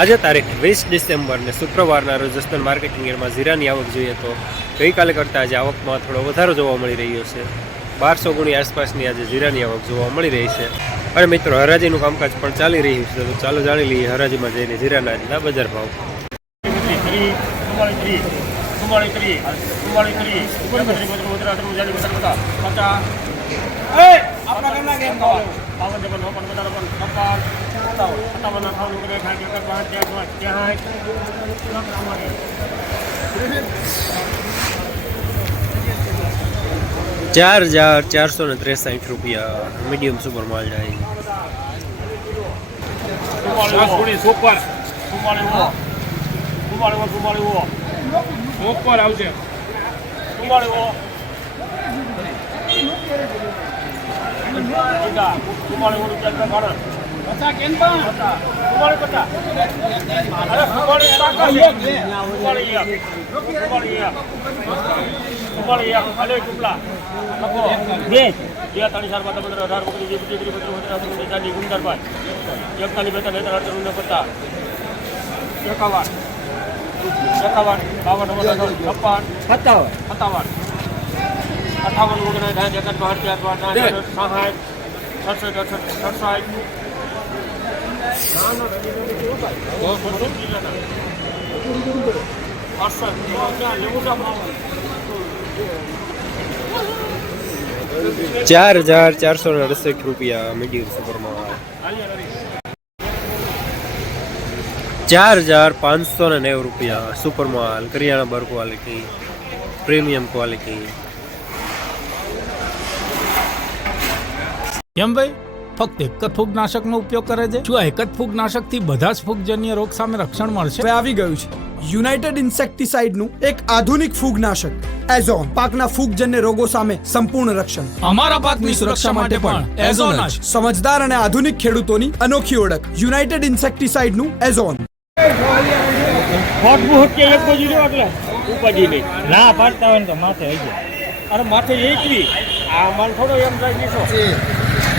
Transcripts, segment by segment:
આજે તારીખ વીસ ડિસેમ્બર ને શુક્રવારના રોજ જસદણ માર્કેટિંગ યાર્ડમાં જીરાની આવક જોઈએ તો ગઈકાલે કરતાં આજે આવકમાં થોડો વધારો જોવા મળી રહ્યો છે. બારસો ગુણી આસપાસની આજે જીરાની આવક જોવા મળી રહી છે. અને મિત્રો હરાજીનું કામકાજ પણ ચાલી રહ્યું છે તો ચાલો જાણી લઈએ હરાજીમાં જઈને જીરાના આજના બજાર ભાવ. આપણા બાવન ત્રેપન ચોપન પચાસ પચાસ છપ્પન સત્તાવન સત્તાવન અઠાવન ઓગણીસ સાઠ એકસઠ બાસઠ ત્રેસઠ ચાર હજાર ચારસો ને ત્રેસાઠ રૂપિયા મીડિયમ સુપર માલ જાય ચુમ્માળીસ સુપર ચુમ્માળીસ ચુમ્માળીસ ચુમ્માળીસ સુપર આવશે ચુમ્માળીસ ચુમ્માળીસ રૂપિયા ભારત પચાસ કેમ પણ ચુમ્માળીસ પચાસ અરે ચુમ્માળીસ એક ચુમ્માળીસ એક ચુમ્માળીસ અલે ચુપલા લખો બે બે ત્રણ ચાર પાંચ પંદર અઢાર ઓગણીસ વીસ પચીસ ત્રીસ બત્રીસ બોતેર અઠાવન ચાલીસ ગુંદર એકતાલીસ બેતાલીસ તેતાલીસ અડતાલીસ ને પચાસ એકાવન એકાવન બાવન છપ્પન સત્તાવન સત્તાવન અઠાવન ઓગણીસ સાઠ એકસઠ બાસઠ ત્યાર બાર સાઠ સાઠ સડસઠ અડસઠ સડસઠ ચાર હજાર ચારસો ને અડસઠ રૂપિયા મીડિયમ સુપર માલ ચાર હજાર પાંચસો ને નેવું રૂપિયા સુપર માલ કરિયાણા બર ક્વોલિટી પ્રીમિયમ ક્વોલિટી કેમ ભાઈ? ફક્ત એક જ ફૂગનાશકનો ઉપયોગ કરે છે? શું એક જ ફૂગનાશકથી બધા જ ફૂગજન્ય રોગ સામે રક્ષણ મળશે? હવે આવી ગયું છે. યુનાઇટેડ ઇન્સેક્ટિસાઇડનું એક આધુનિક ફૂગનાશક. એઝોન પાકના ફૂગજન્ય રોગો સામે સંપૂર્ણ રક્ષણ. અમારા પાકની સુરક્ષા માટે પણ એઝોન જ. સમજદાર અને આધુનિક ખેડૂતોની અનોખી ઓળખ. યુનાઇટેડ ઇન્સેક્ટિસાઇડનું એઝોન. ફોટ બુટ કે એક બાજુ રહ્યો એટલે? ઉપાજી નહીં. ના પાડતા હોય તો માથે આવી જાય. અરે માથે એકવી આ માલ થોડો એમ જાય દીધો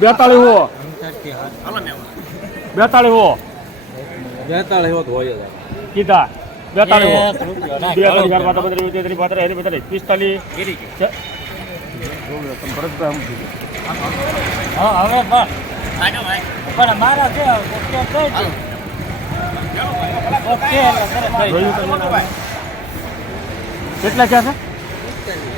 બેતાળી હો બેતાળી હો કીધા બેતાળી હો બેતાળી ચાર પાંચ પંદર વીસ તેત્રીસ પાંત્રીસ એસી બેતાલીસ પિસ્તાલીસ ચ- હા હવે બસ પણ મારા છે કેટલા ક્યાં છે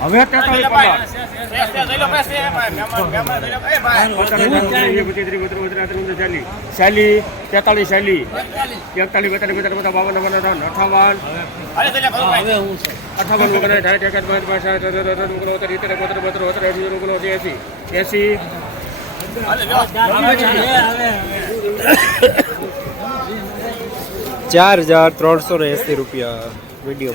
હવે તેતાલીસ પંદર શૈલી તેતાલીસ શૈલી એકતાલીસ બેતાલીસ બેતાલીસ બધા બાવન નવ્વાણું અઠાવન અઠાવન એકાસી બાસઠ બાસઠ અઠાવન ઓગણોતેર ઇતેર બોતેર બોતેર બોતેર એંસી ઓગણોતેર એંસી એંસી ચાર હજાર ત્રણસો ને એસી રૂપિયા ચુમ્માલીસ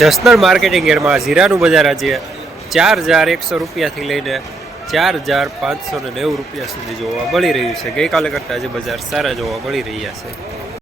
જસનલ માર્કેટિંગ યાર્ડમાં જીરાનું બજાર આજે ચાર હજાર એકસો રૂપિયાથી લઈને ચાર હજાર પાંચસો ને નેવું રૂપિયા સુધી જોવા મળી રહ્યું છે. ગઈકાલે કરતાં આજે બજાર સારા જોવા મળી રહ્યા છે.